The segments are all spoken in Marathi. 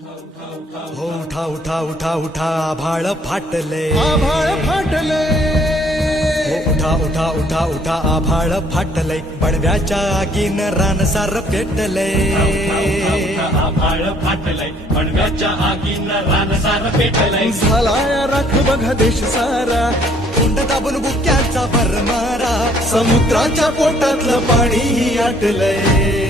हो उठा उठा उठा उठा आभाळ फाटले. आभाळ फाटले. हो उठा उठा उठा उठा आभाळ फाटले. बडव्याच्या आगीन रानसार पेटले. आभाळ फाटलंय पणव्याच्या आगीनं रानसार पेटलंय झालाय राख बघा देश सारा. तोंड दाबून बुक्यांचा भरमारा. समुद्राच्या पोटातलं पाणी आटलंय.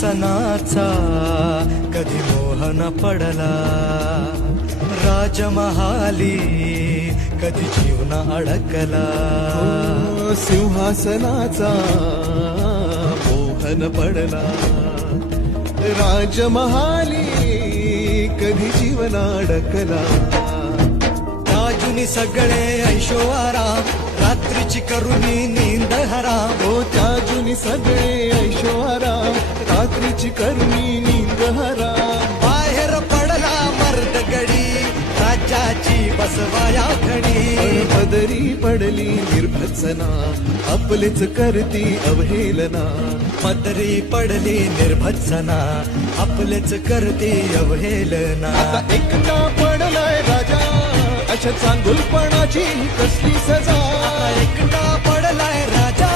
सिंहासनाचा कधी मोहन पडला. राजमहाली कधी जीवन अडकला. ओ, सिंहासनाचा मोहन पडला. राजमहाली कधी जीवन अडकला. राजुनी सगळे ऐशो आराम रात्रीची करुणी बसवाया घडी पदरी पडली निर्भत्सना आपलेच करती अवहेलना. पदरी पडली निर्भत्सना आपलेच करते अवहेलना. आता एकटा पडलाय राजा. अशा चांगुलपणाची कसली सजा. एकटा पडलाय राजा.